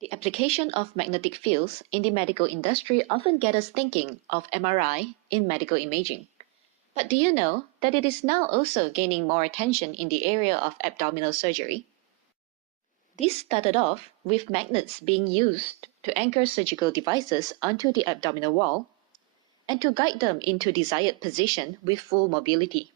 The application of magnetic fields in the medical industry often gets us thinking of MRI in medical imaging. But do you know that it is now also gaining more attention in the area of abdominal surgery? This started off with magnets being used to anchor surgical devices onto the abdominal wall and to guide them into desired position with full mobility.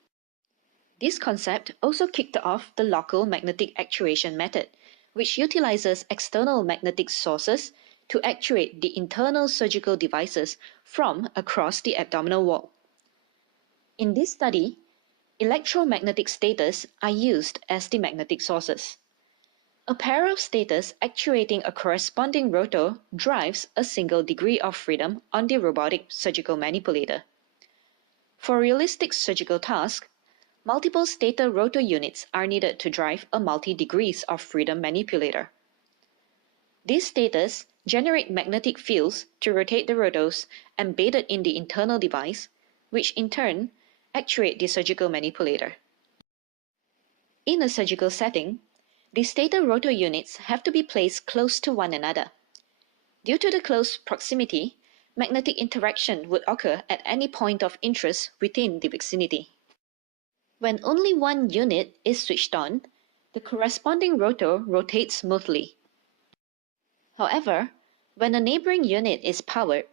This concept also kicked off the local magnetic actuation method, which utilizes external magnetic sources to actuate the internal surgical devices from across the abdominal wall. In this study, electromagnetic stators are used as the magnetic sources. A pair of stators actuating a corresponding rotor drives a single degree of freedom on the robotic surgical manipulator. For realistic surgical tasks, multiple stator rotor units are needed to drive a multi-degrees of freedom manipulator. These stators generate magnetic fields to rotate the rotors embedded in the internal device, which in turn actuate the surgical manipulator. In a surgical setting, the stator rotor units have to be placed close to one another. Due to the close proximity, magnetic interaction would occur at any point of interest within the vicinity. When only one unit is switched on, the corresponding rotor rotates smoothly. However, when a neighboring unit is powered,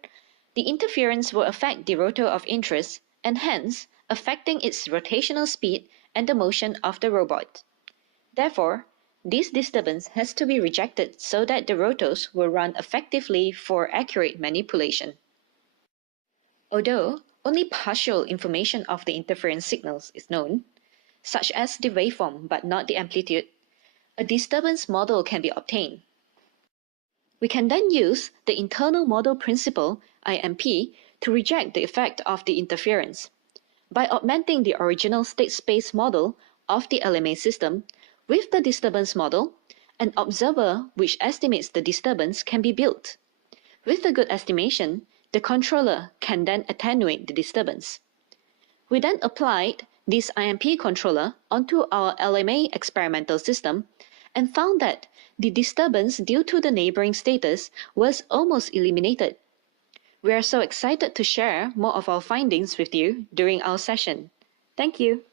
the interference will affect the rotor of interest and hence affecting its rotational speed and the motion of the robot. Therefore, this disturbance has to be rejected so that the rotors will run effectively for accurate manipulation. Although only partial information of the interference signals is known, such as the waveform but not the amplitude, a disturbance model can be obtained. We can then use the internal model principle, IMP, to reject the effect of the interference. By augmenting the original state space model of the LMA system with the disturbance model, an observer which estimates the disturbance can be built. With a good estimation, the controller can then attenuate the disturbance. We then applied this IMP controller onto our LMA experimental system and found that the disturbance due to the neighboring stators was almost eliminated. We are so excited to share more of our findings with you during our session. Thank you.